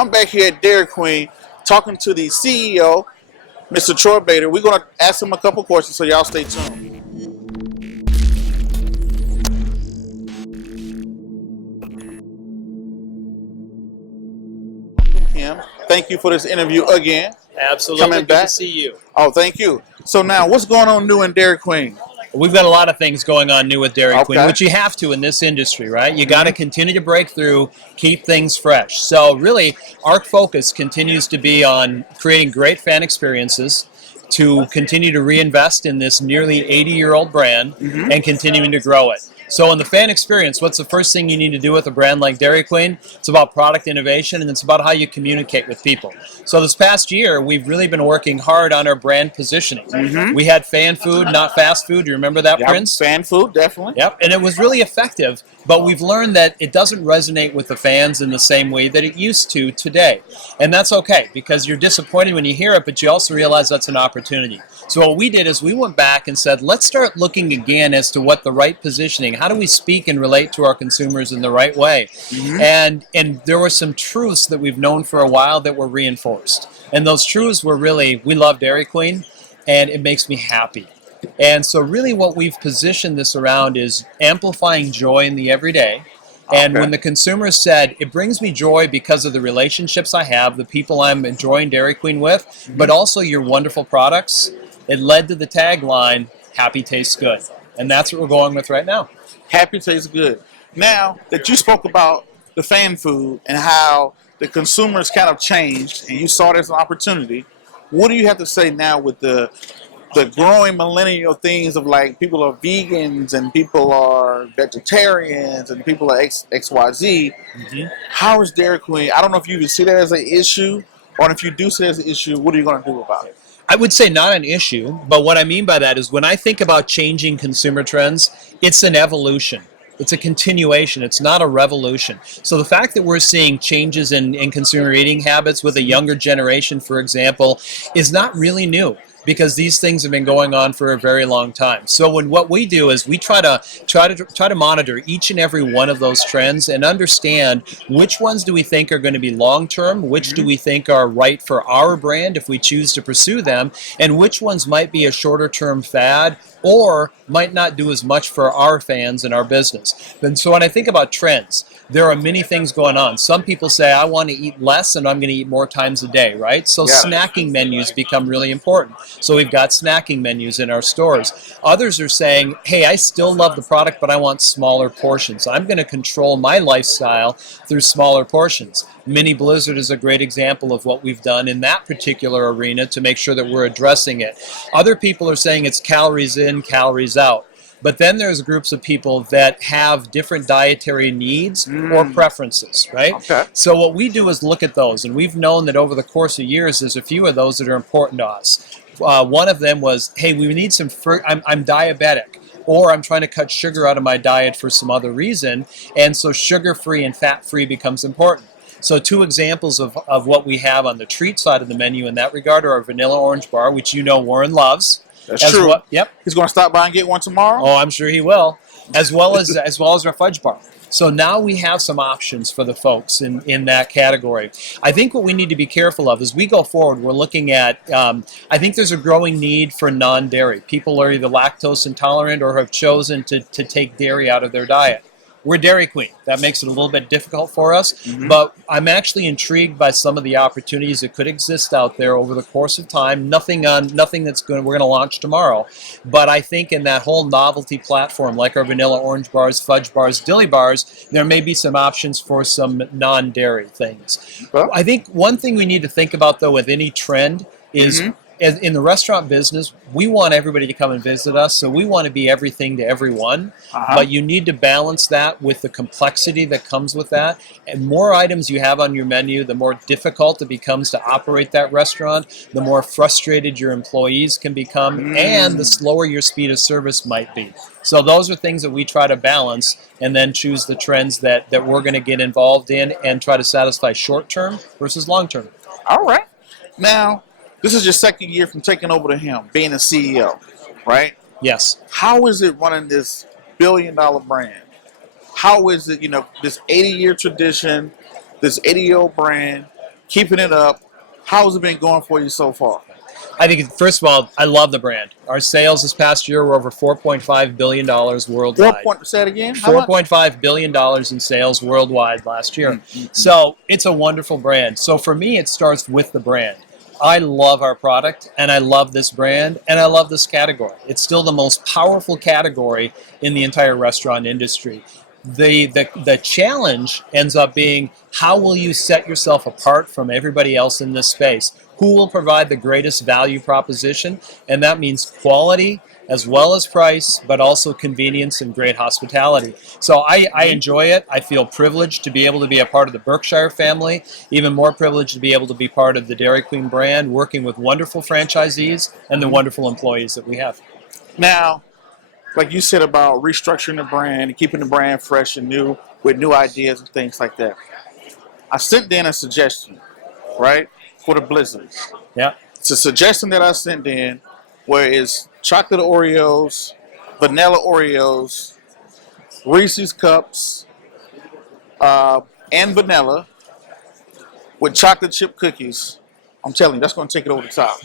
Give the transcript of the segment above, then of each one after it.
I'm back here at Dairy Queen talking to the CEO, Mr. Troy Bader. We're going to ask him a couple questions, so y'all stay tuned. Him. Thank you for this interview again. Absolutely. Coming Good back. to see you. Oh, thank you. So now, what's going on new in Dairy Queen? We've got a lot of things going on new with Dairy Queen, Okay. which you have to in this industry, right? You got to continue to break through, keep things fresh. So really, our focus continues to be on creating great fan experiences, to continue to reinvest in this nearly 80-year-old brand, and continuing to grow it. So in the fan experience, what's the first thing you need to do with a brand like Dairy Queen? It's about product innovation, and it's about how you communicate with people. So this past year, we've really been working hard on our brand positioning. We had fan food, not fast food. You remember that, Prince? Fan food, definitely. Yep, and it was really effective, but we've learned that it doesn't resonate with the fans in the same way that it used to today. And that's okay, because you're disappointed when you hear it, but you also realize that's an opportunity. So what we did is we went back and said, let's start looking again as to what the right positioning, how do we speak and relate to our consumers in the right way? And there were some truths that we've known for a while that were reinforced. And those truths were really, we love Dairy Queen, and it makes me happy. And so really what we've positioned this around is amplifying joy in the everyday. And when the consumer said, it brings me joy because of the relationships I have, the people I'm enjoying Dairy Queen with, but also your wonderful products, it led to the tagline, happy tastes good. And that's what we're going with right now. Happy tastes good. Now that you spoke about the fan food and how the consumers kind of changed and you saw it as an opportunity, what do you have to say now with the growing millennial things of like people are vegans and people are vegetarians and people are XYZ? How is Dairy Queen? I don't know if you even see that as an issue, or if you do see it as an issue, what are you going to do about it? I would say not an issue, but what I mean by that is when I think about changing consumer trends, it's an evolution. It's a continuation. It's not a revolution. So the fact that we're seeing changes in consumer eating habits with a younger generation, for example, is not really new, because these things have been going on for a very long time. So what we do is we try to monitor each and every one of those trends and understand which ones do we think are going to be long-term, which do we think are right for our brand if we choose to pursue them, and which ones might be a shorter-term fad or might not do as much for our fans and our business. And so when I think about trends, there are many things going on. Some people say, I want to eat less and I'm going to eat more times a day, right? So snacking menus become really important. So we've got snacking menus in our stores. Others are saying, hey, I still love the product, but I want smaller portions. I'm going to control my lifestyle through smaller portions. Mini Blizzard is a great example of what we've done in that particular arena to make sure that we're addressing it. Other people are saying it's calories in, calories out. But then there's groups of people that have different dietary needs or preferences, right? Okay. So what we do is look at those, and we've known that over the course of years, there's a few of those that are important to us. One of them was, hey, we need some fruit. I'm diabetic, or I'm trying to cut sugar out of my diet for some other reason, and so sugar-free and fat-free becomes important. So two examples of what we have on the treat side of the menu in that regard are our vanilla orange bar, which you know Warren loves. That's true. Yep. He's going to stop by and get one tomorrow? Oh, I'm sure he will. As well as our fudge bar. So now we have some options for the folks in that category. I think what we need to be careful of as we go forward, we're looking at, I think there's a growing need for non-dairy. People are either lactose intolerant or have chosen to take dairy out of their diet. We're Dairy Queen. That makes it a little bit difficult for us, but I'm actually intrigued by some of the opportunities that could exist out there over the course of time. Nothing that's we're going to launch tomorrow, but I think in that whole novelty platform, like our vanilla orange bars, fudge bars, dilly bars, there may be some options for some non-dairy things. Well, I think one thing we need to think about though with any trend is in the restaurant business, we want everybody to come and visit us, so we want to be everything to everyone. But you need to balance that with the complexity that comes with that. And more items you have on your menu, the more difficult it becomes to operate that restaurant, the more frustrated your employees can become, and the slower your speed of service might be. So those are things that we try to balance and then choose the trends that we're going to get involved in and try to satisfy short-term versus long-term. All right. Now, this is your second year from taking over to him, being a CEO, right? Yes. How is it running this billion-dollar brand? How is it, this 80-year tradition, this 80-year-old brand? keeping it up. How's it been going for you so far? I think, first of all, I love the brand. Our sales this past year were over $4.5 billion worldwide. Say it again? How much? $4.5 billion in sales worldwide last year. Mm-hmm. So it's a wonderful brand. So for me, it starts with the brand. I love our product, and I love this brand, and I love this category. It's still the most powerful category in the entire restaurant industry. The challenge ends up being, how will you set yourself apart from everybody else in this space? Who will provide the greatest value proposition? And that means quality as well as price, but also convenience and great hospitality. So I enjoy it. I feel privileged to be able to be a part of the Berkshire family, even more privileged to be able to be part of the Dairy Queen brand, working with wonderful franchisees and the wonderful employees that we have. Now, like you said about restructuring the brand and keeping the brand fresh and new with new ideas and things like that. I sent in a suggestion, right, for the Blizzards. Yeah. It's a suggestion that I sent in where it's chocolate Oreos, vanilla Oreos, Reese's Cups, and vanilla with chocolate chip cookies. I'm telling you, that's going to take it over the top.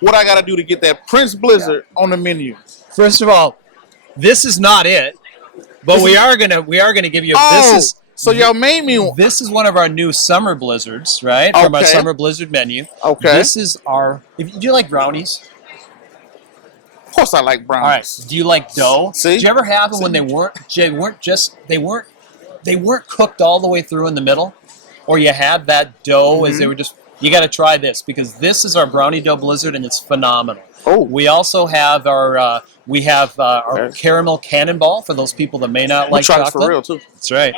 What I got to do to get that Prince Blizzard on the menu? First of all, this is not it, but we are gonna give you. So y'all made me. This is one of our new summer blizzards, right? From our summer blizzard menu. Okay. This is our. Do you like brownies? Of course, I like brownies. All right. Do you like dough? See? Did you ever have them when they weren't cooked all the way through in the middle, or you had that dough as they were just. You got to try this, because this is our brownie dough blizzard, and it's phenomenal. Oh. We also have our caramel cannonball for those people that may not like chocolate. For real too. That's right.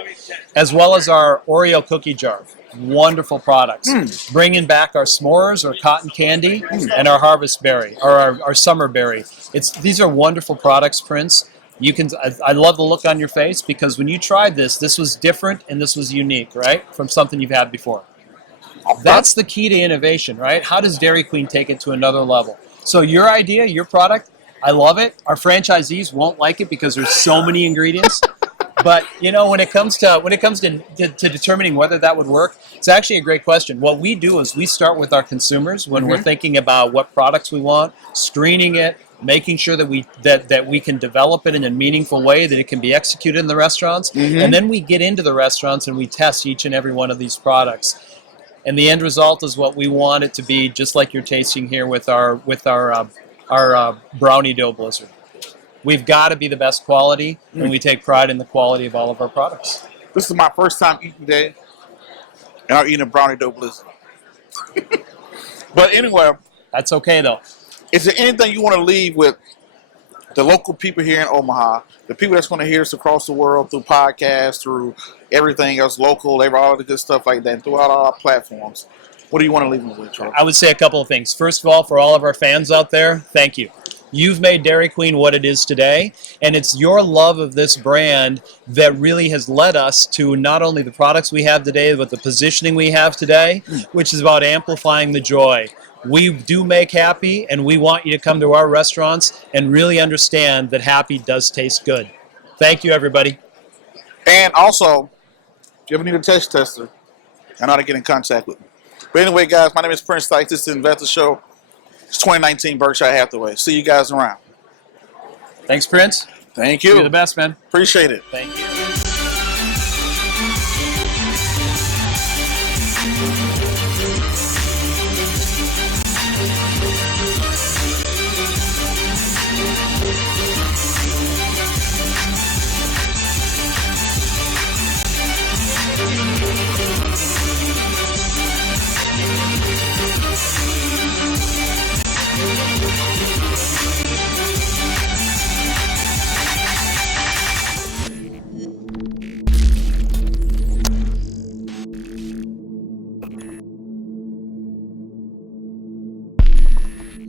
As well as our Oreo cookie jar. Wonderful products. Bringing back our s'mores, our cotton candy, and our harvest berry, or our summer berry. These are wonderful products, Prince. I love the look on your face, because when you tried this was different and this was unique, right? From something you've had before. That's the key to innovation, right? How does Dairy Queen take it to another level? So your idea, your product, I love it. Our franchisees won't like it because there's so many ingredients. But when it comes to determining whether that would work, it's actually a great question. What we do is we start with our consumers when we're thinking about what products we want, screening it, making sure that we can develop it in a meaningful way, that it can be executed in the restaurants, and then we get into the restaurants and we test each and every one of these products. And the end result is what we want it to be, just like you're tasting here with our brownie dough blizzard. We've got to be the best quality, and we take pride in the quality of all of our products. This is my first time eating today, and I'm eating a brownie dough blizzard. But anyway, that's okay though. Is there anything you want to leave with the local people here in Omaha, the people that's going to hear us across the world through podcasts, through everything else local, all the good stuff like that, and throughout all our platforms? What do you want to leave them with, Charlie? I would say a couple of things. First of all, for all of our fans out there, thank you. You've made Dairy Queen what it is today, and it's your love of this brand that really has led us to not only the products we have today, but the positioning we have today, which is about amplifying the joy. We do make happy, and we want you to come to our restaurants and really understand that happy does taste good. Thank you, everybody. And also, if you ever need a taste tester, I know how to get in contact with me. But anyway, guys, my name is Prince Dykes. This is the Investor Show. It's 2019 Berkshire Hathaway. See you guys around. Thanks, Prince. Thank you. You're the best, man. Appreciate it. Thank you.